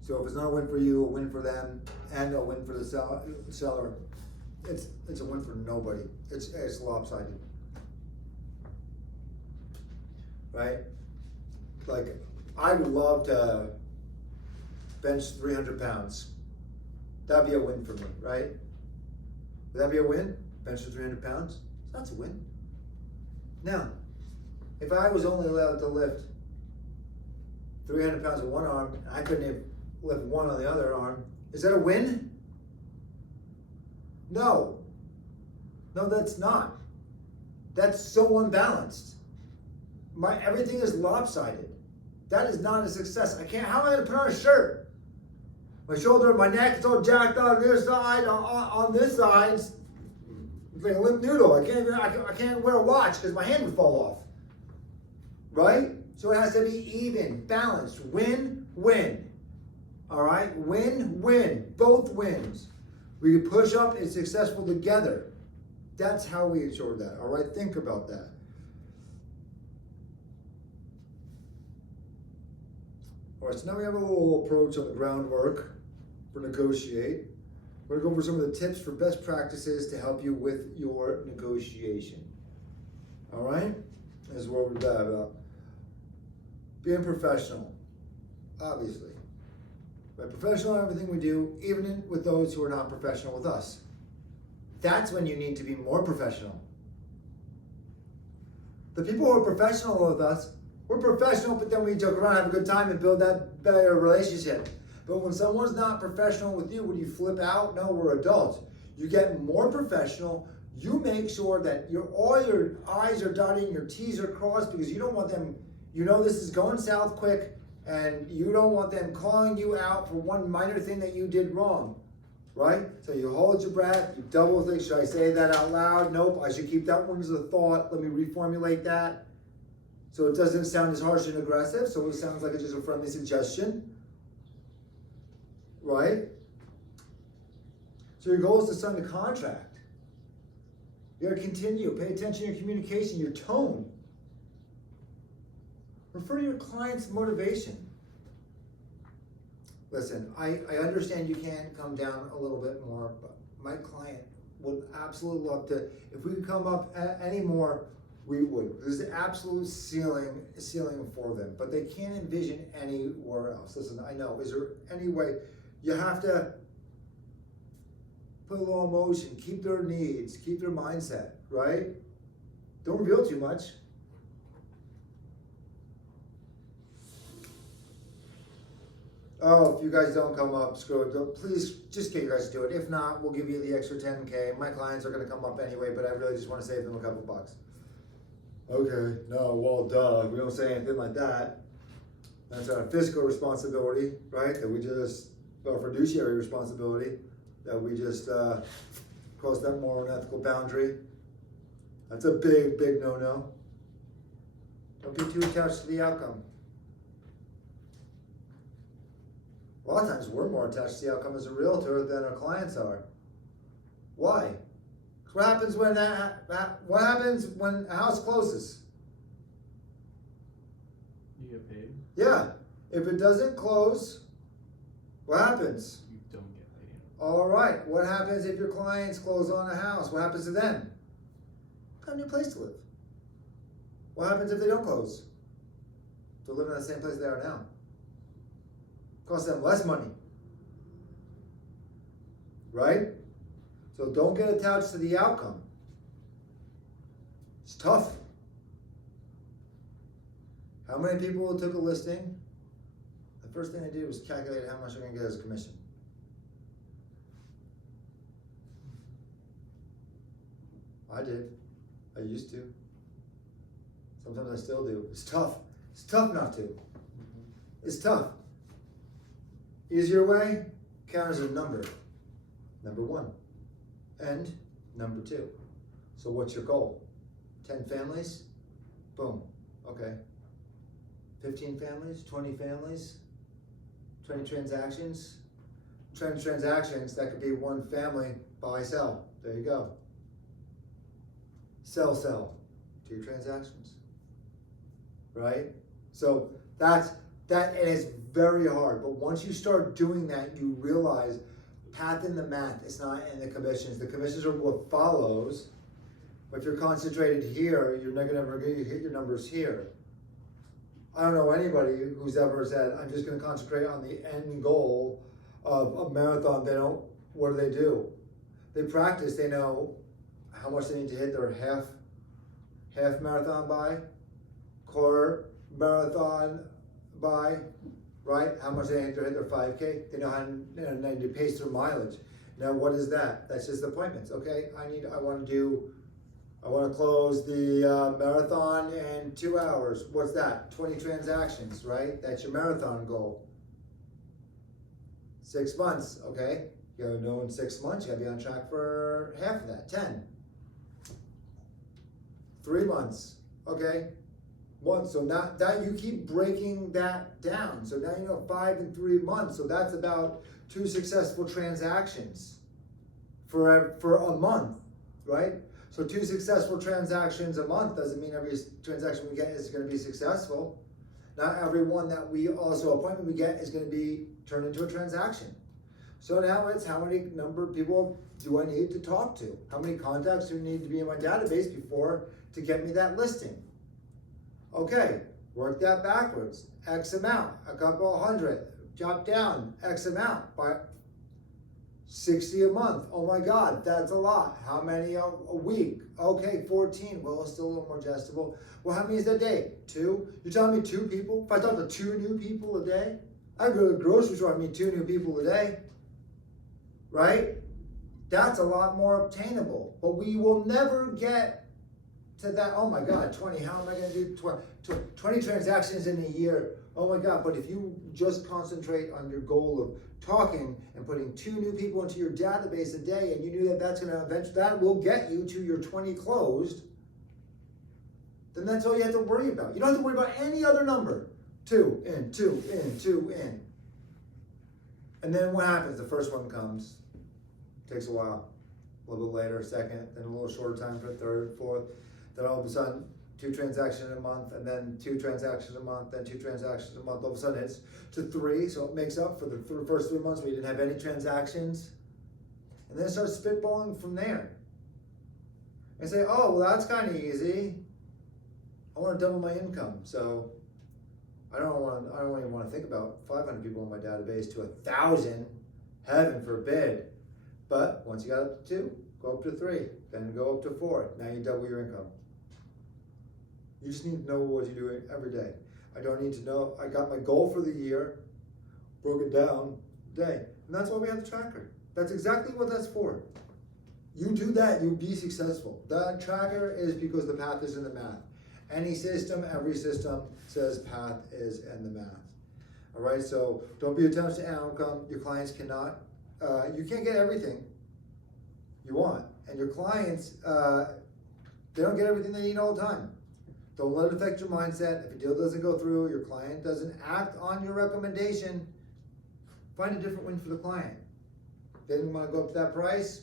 So if it's not a win for you, a win for them, and a win for the seller, it's a win for nobody. It's lopsided. Right? Like, I would love to bench 300 pounds. That'd be a win for me, right? Would that be a win? Bench 300 pounds? That's a win. Now, if I was only allowed to lift 300 pounds with one arm, and I couldn't even lift one on the other arm, is that a win? No. No, that's not. That's so unbalanced. Everything is lopsided. That is not a success. How am I gonna put on a shirt? My shoulder, my neck, it's all jacked on this side, on this side, it's like a limp noodle. I can't wear a watch because my hand would fall off. Right? So it has to be even, balanced, win-win. All right? Win-win, both wins. We can push up and successful together. That's how we ensure that. All right? Think about that. All right, so now we have a little approach on the groundwork for negotiate. We're gonna go over some of the tips for best practices to help you with your negotiation. All right? This is what we're about. Being professional, obviously. Right? Professional in everything we do, even with those who are not professional with us. That's when you need to be more professional. The people who are professional with us, we're professional, but then we joke around, have a good time, and build that better relationship. But when someone's not professional with you, would you flip out? No, we're adults. You get more professional. You make sure that all your I's are dotted and your T's are crossed, because you don't want them, you know this is going south quick, and you don't want them calling you out for one minor thing that you did wrong, right? So you hold your breath, you double think, should I say that out loud? Nope, I should keep that one as a thought. Let me reformulate that. So it doesn't sound as harsh and aggressive, so it sounds like it's just a friendly suggestion, right? So your goal is to sign the contract. You gotta continue, pay attention to your communication, your tone. Refer to your client's motivation. Listen, I understand you can come down a little bit more, but my client would absolutely love to, if we could come up any more, we would. There's an absolute ceiling for them, but they can't envision anywhere else. Listen, I know, is there any way? You have to put a little emotion, keep their needs, keep their mindset, right? Don't reveal too much. Oh, if you guys don't come up, screw it. Please just get you guys to do it. If not, we'll give you the extra 10K. My clients are gonna come up anyway, but I really just wanna save them a couple bucks. Okay, no, well, duh, we don't say anything like that. That's our fiscal responsibility, right? That we just, our fiduciary responsibility, that we just cross that moral and ethical boundary. That's a big, big no-no. Don't get too attached to the outcome. A lot of times we're more attached to the outcome as a realtor than our clients are. Why? What happens when a house closes? You get paid? Yeah. If it doesn't close, what happens? You don't get paid. All right. What happens if your clients close on a house? What happens to them? Got a new place to live. What happens if they don't close? They're living in the same place they are now. Costs them less money. Right? So don't get attached to the outcome. It's tough. How many people took a listing? The first thing they did was calculate how much they're going to get as a commission. I did. I used to. Sometimes I still do. It's tough. It's tough not to. It's tough. Easier way, count as a number. Number 1. And number 2. So what's your goal? 10 families? Boom. Okay. 15 families? 20 families? 20 transactions? 20 transactions, that could be 1 family, buy, sell. There you go. Sell, sell. 2 transactions. Right? So that, and it's very hard, but once you start doing that, you realize path in the math, it's not in the commissions. The commissions are what follows, but if you're concentrated here, you're not gonna ever hit your numbers here. I don't know anybody who's ever said, I'm just gonna concentrate on the end goal of a marathon. What do? They practice, they know how much they need to hit their half marathon by, quarter marathon by, right? How much they need to hit their 5K. They know how to pace their mileage. Now, what is that? That's just appointments. Okay, I want to close the marathon in 2 hours. What's that? 20 transactions, right? That's your marathon goal. 6 months, okay? You gotta know in 6 months, you gotta be on track for half of that, 10. 3 months, okay? 1, so now that you keep breaking that down. So now you know 5 and 3 months. So that's about 2 successful transactions for a month, right? So 2 successful transactions a month doesn't mean every transaction we get is gonna be successful. Not every one that appointment we get is gonna be turned into a transaction. So now it's how many number of people do I need to talk to? How many contacts do need to be in my database to get me that listing? Okay, work that backwards. X amount, a couple 100, drop down X amount by 60 a month. Oh my God, that's a lot. How many a week? Okay, 14. Well, it's still a little more adjustable. Well, how many is that day? 2? You're telling me 2 people? If I talk to 2 new people a day, I go to the grocery store, I meet 2 new people a day, right? That's a lot more obtainable. But we will never get to that. Oh my God, 20, how am I gonna do 20 transactions in a year? Oh my God, but if you just concentrate on your goal of talking and putting 2 new people into your database a day, and you knew that that will get you to your 20 closed, then that's all you have to worry about. You don't have to worry about any other number. 2 in, 2 in, 2 in. And then what happens? The first one comes, takes a while, a little bit later, second, then a little shorter time for third, fourth, then all of a sudden 2 transactions a month, and then 2 transactions a month, then 2 transactions a month. All of a sudden it's to 3, so it makes up for the first 3 months where you didn't have any transactions. And then it starts spitballing from there. And say, oh, well, that's kind of easy. I want to double my income, so I don't even want to think about 500 people in my database to 1,000. Heaven forbid. But once you got up to 2, go up to 3, then go up to 4. Now you double your income. You just need to know what you're doing every day. I don't need to know. I got my goal for the year, broke it down day. And that's why we have the tracker. That's exactly what that's for. You do that, you'll be successful. That tracker is because the path is in the math. Any system, every system says path is in the math. All right, so don't be attached to outcome. Your clients cannot, you can't get everything you want. And your clients, they don't get everything they need all the time. Don't let it affect your mindset. If a deal doesn't go through, your client doesn't act on your recommendation, find a different win for the client. They didn't want to go up to that price,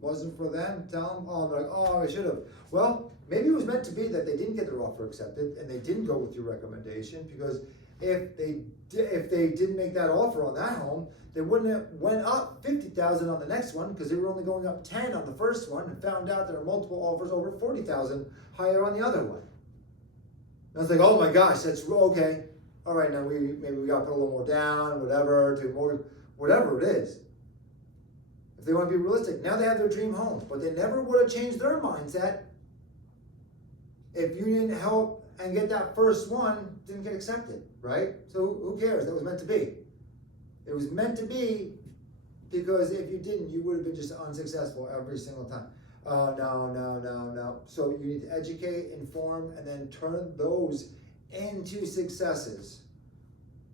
wasn't for them, tell them, oh, they're like, oh, I should have. Well, maybe it was meant to be that they didn't get their offer accepted and they didn't go with your recommendation, because if they didn't make that offer on that home, they wouldn't have went up 50,000 on the next one, because they were only going up 10 on the first one, and found out there are multiple offers over 40,000 higher on the other one. And I was like, oh my gosh, that's okay. All right, now maybe we got to put a little more down, whatever, to more, whatever it is. If they want to be realistic, now they have their dream home, but they never would have changed their mindset if you didn't help and get that first one, didn't get accepted, right? So who cares? That was meant to be. It was meant to be, because if you didn't, you would have been just unsuccessful every single time. No. So you need to educate, inform, and then turn those into successes.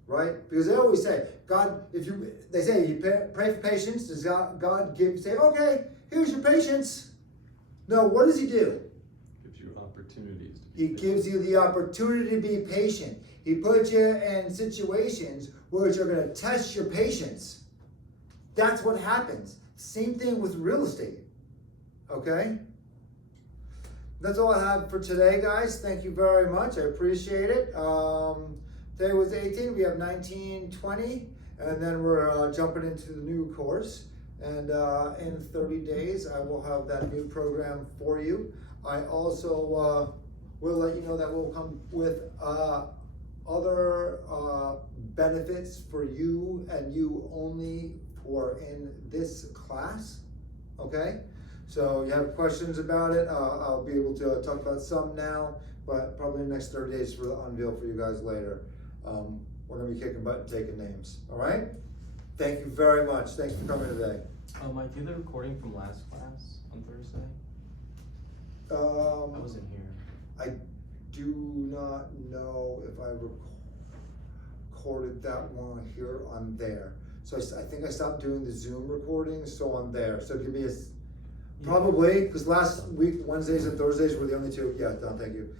Right? Because they always say, God, they say you pray for patience, does God say, okay, here's your patience. No, what does he do? Gives you opportunities. He gives you the opportunity to be patient. He puts you in situations where you're going to test your patience. That's what happens. Same thing with real estate. Okay? That's all I have for today, guys. Thank you very much. I appreciate it. Today was 18. We have 19, 20, and then we're jumping into the new course. And in 30 days, I will have that new program for you. I also will let you know that we'll come with other benefits for you and you only for in this class. Okay? So you have questions about it, I'll be able to talk about some now, but probably in the next 30 days for the unveil for you guys later. We're gonna be kicking butt and taking names, all right? Thank you very much. Thanks for coming today. Mike, do you have the recording from last class on Thursday? I wasn't here. I do not know if I recorded that one here on there. So I think I stopped doing the Zoom recordings, so on there. So give me probably, because last week, Wednesdays and Thursdays were the only two. Yeah, no, thank you.